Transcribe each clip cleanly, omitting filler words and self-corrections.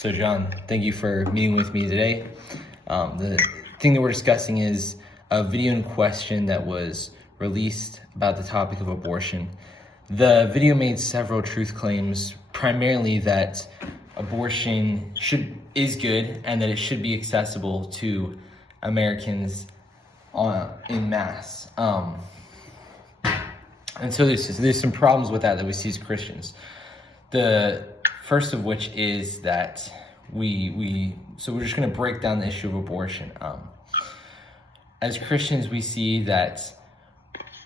So John, thank you for meeting with me today. The thing that we're discussing is a video in question that was released about the topic of abortion. The video made several truth claims, primarily that abortion is good and that it should be accessible to Americans in mass. And so there's some problems with that we see as Christians. The first of which is that so we're just going to break down the issue of abortion. As Christians, we see that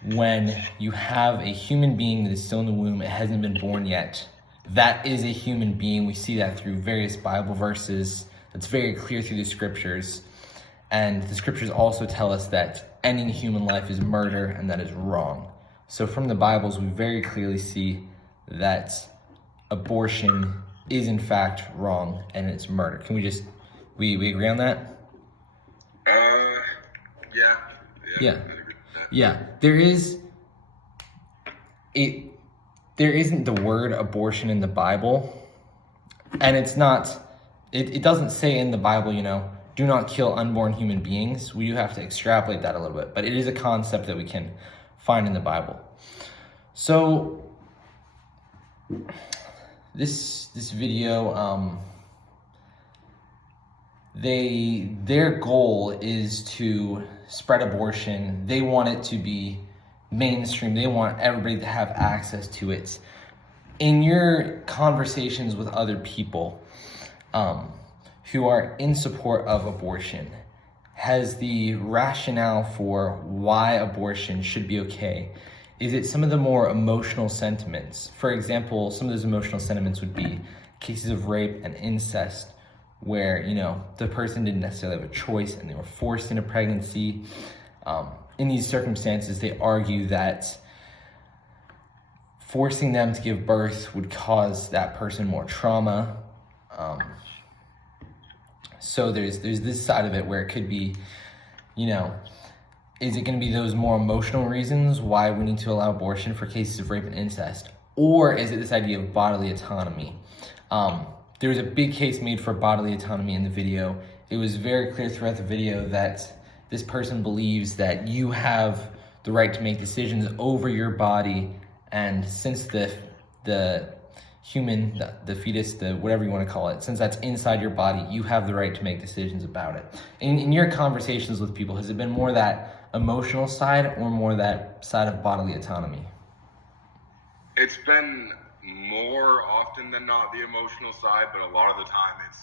when you have a human being that is still in the womb, it hasn't been born yet, that is a human being. We see that through various Bible verses. That's very clear through the scriptures. And the scriptures also tell us that ending human life is murder, and that is wrong. So from the Bibles, we very clearly see that abortion is in fact wrong and it's murder. Can we agree on that? Yeah. There isn't the word abortion in the Bible, and it doesn't say in the Bible, do not kill unborn human beings. We do have to extrapolate that a little bit, but it is a concept that we can find in the Bible. So this video, their goal is to spread abortion. They want it to be mainstream. They want everybody to have access to it. In your conversations with other people who are in support of abortion, has the rationale for why abortion should be okay, is it some of the more emotional sentiments? For example, some of those emotional sentiments would be cases of rape and incest, where, the person didn't necessarily have a choice and they were forced into pregnancy. In these circumstances, they argue that forcing them to give birth would cause that person more trauma. So there's this side of it where it could be, is it going to be those more emotional reasons why we need to allow abortion for cases of rape and incest? Or is it this idea of bodily autonomy? There was a big case made for bodily autonomy in the video. It was very clear throughout the video that this person believes that you have the right to make decisions over your body, and since the human, the fetus, whatever you want to call it, since that's inside your body, you have the right to make decisions about it. In your conversations with people, has it been more that emotional side or more that side of bodily autonomy? It's been more often than not the emotional side, but a lot of the time it's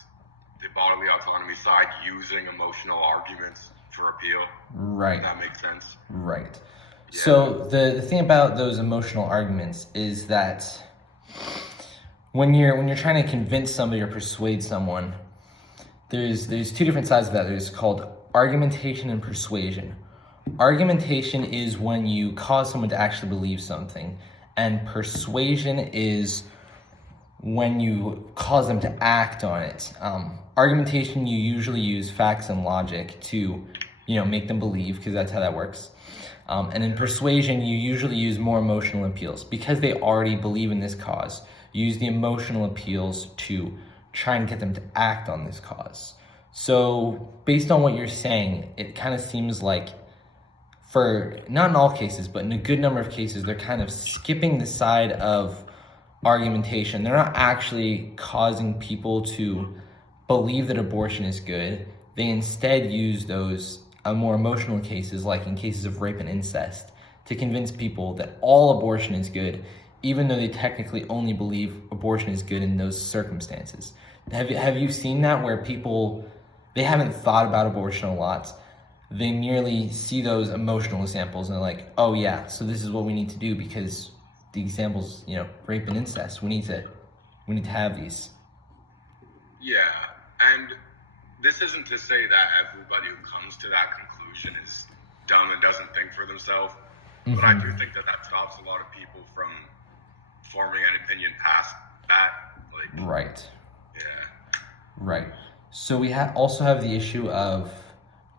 the bodily autonomy side using emotional arguments for appeal. Right. If that makes sense. Right. Yeah. So the thing about those emotional arguments is that when you're trying to convince somebody or persuade someone, there's two different sides of that. There's called argumentation and persuasion. Argumentation is when you cause someone to actually believe something, and persuasion is when you cause them to act on it. Argumentation, you usually use facts and logic to, make them believe, because that's how that works. And in persuasion, you usually use more emotional appeals. Because they already believe in this cause, you use the emotional appeals to try and get them to act on this cause. So based on what you're saying, it kind of seems like, for not in all cases, but in a good number of cases, they're kind of skipping the side of argumentation. They're not actually causing people to believe that abortion is good. They instead use those more emotional cases, like in cases of rape and incest, to convince people that all abortion is good, even though they technically only believe abortion is good in those circumstances. Have you seen that, where people, they haven't thought about abortion a lot? They merely see those emotional examples and they're like, oh yeah, so this is what we need to do because the examples, rape and incest, we need to have these. Yeah, and this isn't to say that everybody who comes to that conclusion is dumb and doesn't think for themselves, but I do think that stops a lot of people from forming an opinion past that. Right. Yeah. Right. So we also have the issue of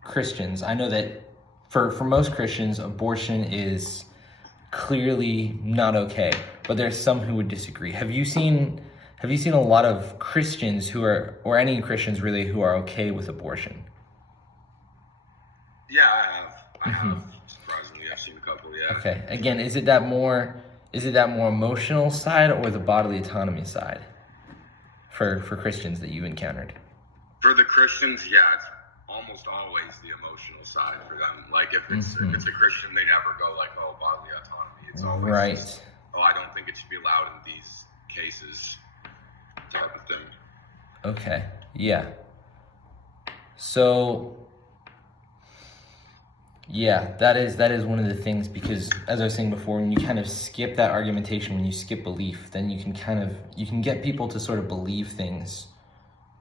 Christians. I know that for most Christians, abortion is clearly not okay, but there's some who would disagree. Have have you seen a lot of Christians who are, or any Christians really, who are okay with abortion? Yeah, I have. Surprisingly, I've seen a couple. Yeah. Okay. Again, is it that more emotional side or the bodily autonomy side for Christians that you encountered? For the Christians, yeah, it's almost always the emotional side for them. Like if it's a Christian, they never go like, oh, bodily autonomy. It's always right. Just, oh, I don't think it should be allowed in these cases, type of thing. Okay. Yeah. So yeah, that is one of the things, because as I was saying before, when you kind of skip that argumentation, when you skip belief, then you can get people to sort of believe things,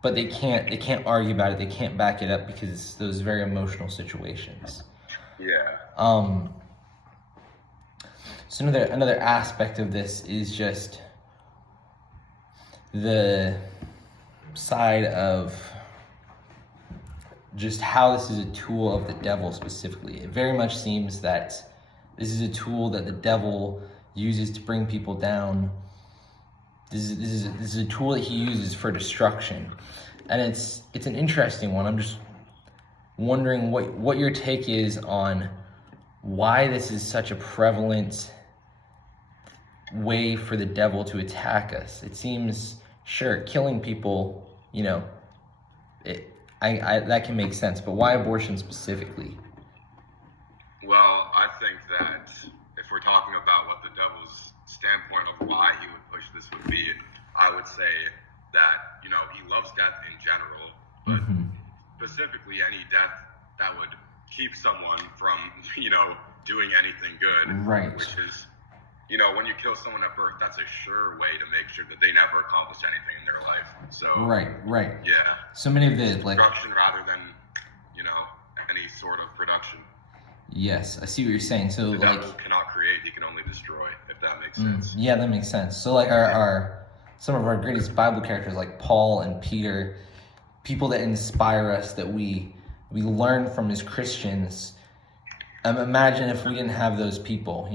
but they can't argue about it, they can't back it up because it's those very emotional situations. Yeah. So another aspect of this is just the side of just how this is a tool of the devil specifically. It very much seems that this is a tool that the devil uses to bring people down. This is a tool that he uses for destruction. And it's an interesting one. I'm just wondering what your take is on why this is such a prevalent way for the devil to attack us. It seems, sure, killing people, that can make sense, but why abortion specifically? Well, I think that if we're talking about what the devil's standpoint of why he would push this would be, I would say that, he loves death in general, but specifically any death that would keep someone from, doing anything good. Right. Which is, when you kill someone at birth, that's a sure way to make sure that they never accomplish anything in their life. So right. Yeah. So many of the destruction rather than, any sort of production. Yes, I see what you're saying. So the devil cannot create; he can only destroy. If that makes sense. Yeah, that makes sense. So our some of our greatest Bible characters, like Paul and Peter, people that inspire us, that we learn from as Christians. Imagine if we didn't have those people.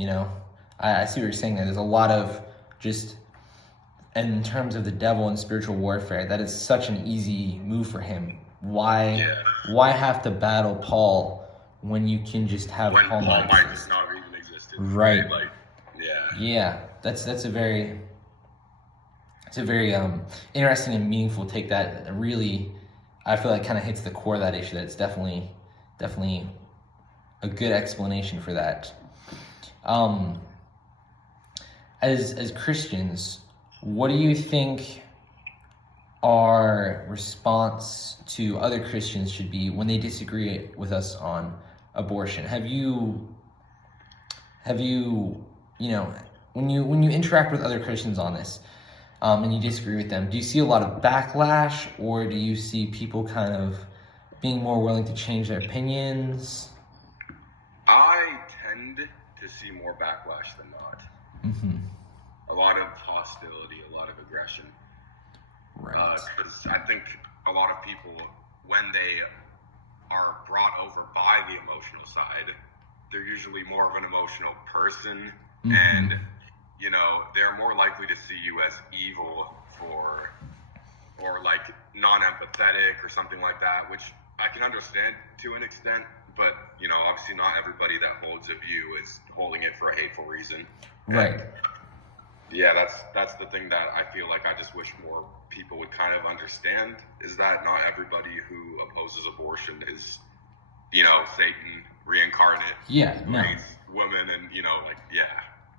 I see what you're saying there. There's a lot of just, in terms of the devil and spiritual warfare, that is such an easy move for him. Why have to battle Paul when you can just have Paul might just not even exist? Right. Yeah. Yeah. That's a very interesting and meaningful take that really, I feel like, kind of hits the core of that issue. That's definitely a good explanation for that. As Christians, what do you think our response to other Christians should be when they disagree with us on abortion? Have you when you interact with other Christians on this, and you disagree with them, do you see a lot of backlash, or do you see people kind of being more willing to change their opinions? I tend to see more backlash than not. A lot of hostility, a lot of aggression. Right. Because I think a lot of people, when they are brought over by the emotional side, they're usually more of an emotional person, and they're more likely to see you as evil or like non-empathetic or something like that, which I can understand to an extent, but obviously not everybody that holds a view is holding it for a hateful reason. Right. And yeah, that's the thing that I feel like I just wish more people would kind of understand, is that not everybody who opposes abortion is, Satan reincarnate. Yeah, no. Woman and,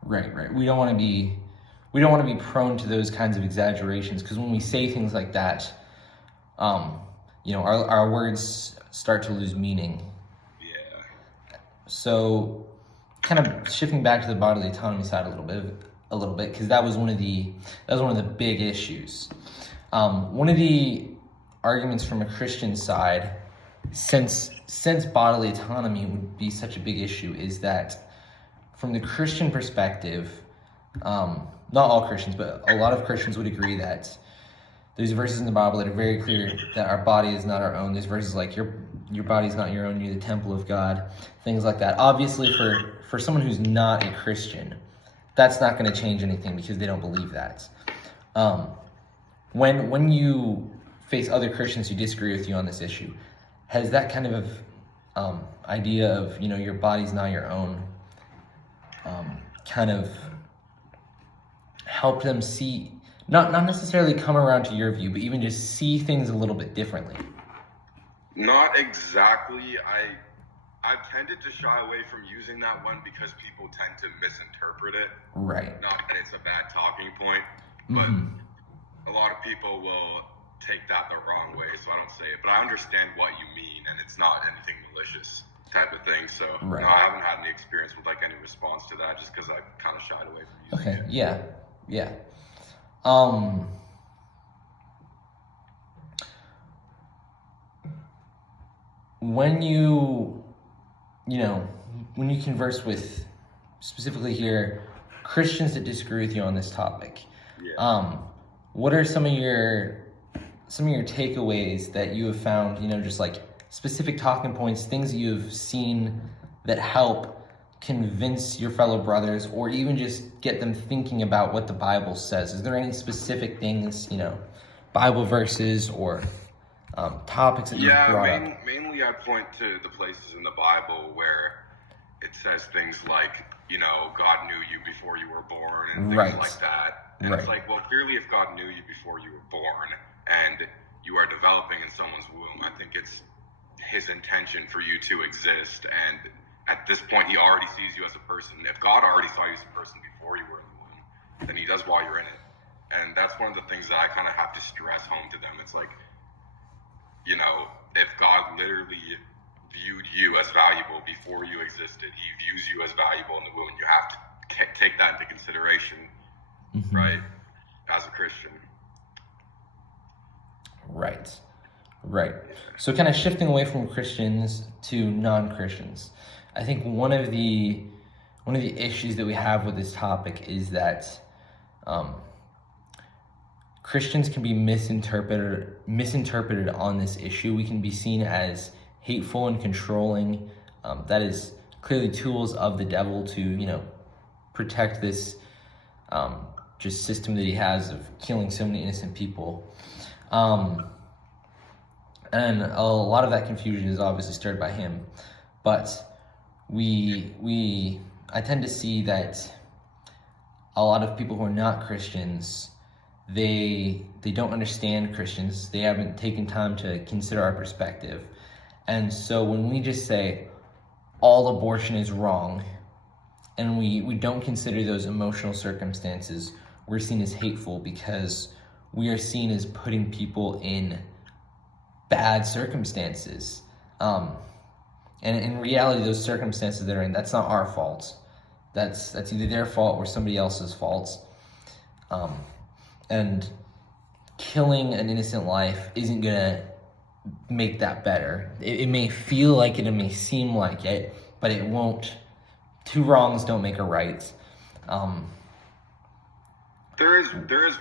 Right. We don't want to be prone to those kinds of exaggerations, because when we say things like that, our words start to lose meaning. Yeah. So, kind of shifting back to the bodily autonomy side a little bit, because that was one of the big issues. One of the arguments from a Christian side, since bodily autonomy would be such a big issue, is that from the Christian perspective, not all Christians, but a lot of Christians would agree that there's verses in the Bible that are very clear that our body is not our own. There's verses like your body is not your own, you're the temple of God, things like that. Obviously, for someone who's not a Christian, that's not going to change anything because they don't believe that. when you face other Christians who disagree with you on this issue, has that kind of idea of, your body's not your own, kind of help them see, not necessarily come around to your view, but even just see things a little bit differently? Not exactly. I've tended to shy away from using that one because people tend to misinterpret it. Right. Not that it's a bad talking point, but a lot of people will take that the wrong way, so I don't say it. But I understand what you mean, and it's not anything malicious type of thing. So right. No, I haven't had any experience with like any response to that, just because I kind of shied away from using it. Okay. Yeah. When when you converse with, specifically here, Christians that disagree with you on this topic, what are some of your takeaways that you have found, just like specific talking points, things that you have seen that help convince your fellow brothers, or even just get them thinking about what the Bible says? Is there any specific things, Bible verses or topics that you've brought up? Mainly I point to the places in the Bible where it says things like, God knew you before you were born and things like that. And it's like, well, clearly if God knew you before you were born and you are developing in someone's womb, I think it's his intention for you to exist. And at this point, he already sees you as a person. If God already saw you as a person before you were in the womb, then he does while you're in it. And that's one of the things that I kind of have to stress home to them. It's like, if God literally viewed you as valuable before you existed, he views you as valuable in the womb. You have to take that into consideration, right, as a Christian. Right. So kind of shifting away from Christians to non-Christians, I think one of the issues that we have with this topic is that Christians can be misinterpreted on this issue. We can be seen as hateful and controlling. That is clearly tools of the devil to, protect this just system that he has of killing so many innocent people. And a lot of that confusion is obviously stirred by him. But I tend to see that a lot of people who are not Christians, they don't understand Christians. They haven't taken time to consider our perspective. And so when we just say all abortion is wrong, and we don't consider those emotional circumstances, we're seen as hateful because we are seen as putting people in bad circumstances. And in reality, those circumstances they're in, that's not our fault. That's either their fault or somebody else's fault. And killing an innocent life isn't gonna make that better. It may feel like it, it may seem like it, but it won't. Two wrongs don't make a right. There is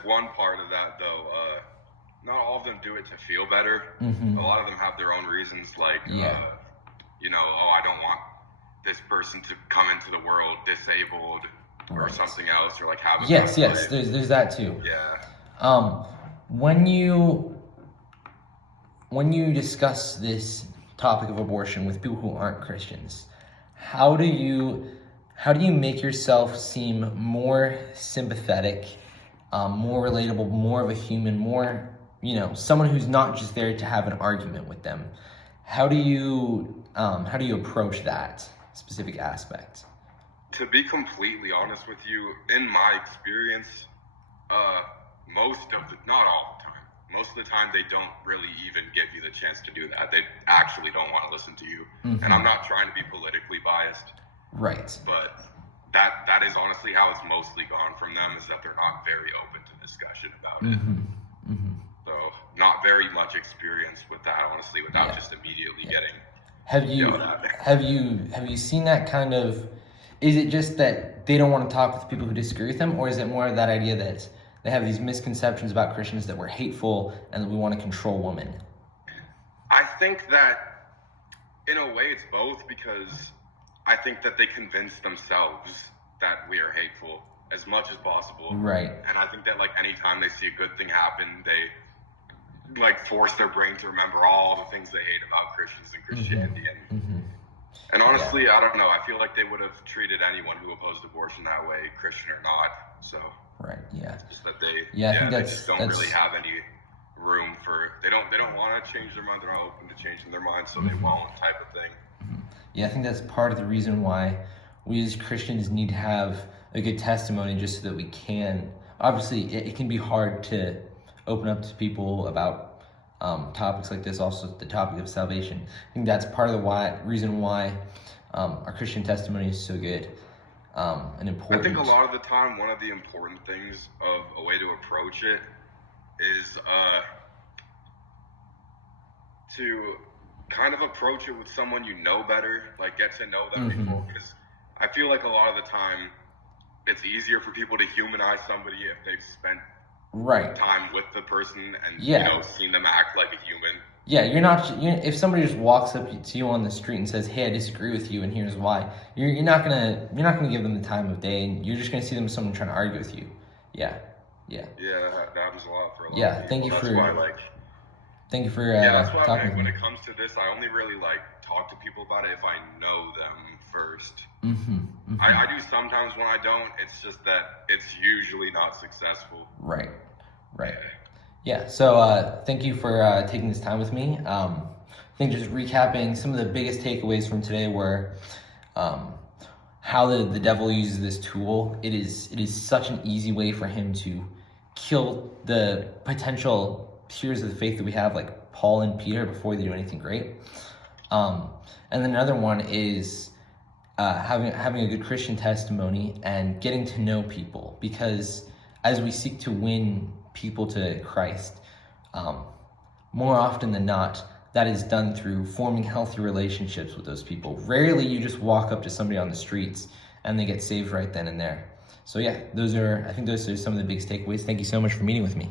one part of that though. Not all of them do it to feel better. A lot of them have their own reasons, like I don't want this person to come into the world disabled or something else, or like have a yes. There's that too. Yeah. When you discuss this topic of abortion with people who aren't Christians, how do you make yourself seem more sympathetic, more relatable, more of a human, more, someone who's not just there to have an argument with them? How do you approach that specific aspect? To be completely honest with you, in my experience, not all the time, most of the time they don't really even give you the chance to do that. They actually don't want to listen to you. And I'm not trying to be politically biased. Right. But that is honestly how it's mostly gone from them, is that they're not very open to discussion about it. So not very much experience with that, honestly, without just immediately getting yelled at. Have you seen that kind of? Is it just that they don't want to talk with people who disagree with them, or is it more of that idea that they have these misconceptions about Christians that we're hateful and that we want to control women? I think that in a way it's both, because I think that they convince themselves that we are hateful as much as possible. Right. And I think that like anytime they see a good thing happen, they like force their brain to remember all the things they hate about Christians and Christianity. And honestly, I don't know. I feel like they would have treated anyone who opposed abortion that way, Christian or not. So right, yeah. it's just that they I think they just don't really have any room for. They don't want to change their mind. They're not open to changing their mind, so they won't, type of thing. Yeah, I think that's part of the reason why we as Christians need to have a good testimony, just so that we can. Obviously, it can be hard to open up to people about topics like this, also the topic of salvation. I think that's part of the reason why our Christian testimony is so good and important. I think a lot of the time, one of the important things of a way to approach it is to kind of approach it with someone you know better, like get to know them before, because I feel like a lot of the time it's easier for people to humanize somebody if they've spent time with the person and you know, seen them act like a human. Yeah, if somebody just walks up to you on the street and says, "Hey, I disagree with you, and here's why," you're not gonna give them the time of day, and you're just gonna see them as someone trying to argue with you. Yeah, that happens a lot for a lot of people. Thank you that's for why, thank you for that's why talking when it comes to this, I only really talk to people about it if I know them first. I do sometimes when I don't. It's just that it's usually not successful. Right. Yeah, so thank you for taking this time with me. I think just recapping, some of the biggest takeaways from today were how the devil uses this tool. It is such an easy way for him to kill the potential heroes of the faith that we have, like Paul and Peter, before they do anything great. And then another one is having a good Christian testimony and getting to know people, because as we seek to win people to Christ, more often than not, that is done through forming healthy relationships with those people. Rarely you just walk up to somebody on the streets and they get saved right then and there. So yeah, I think those are some of the biggest takeaways. Thank you so much for meeting with me.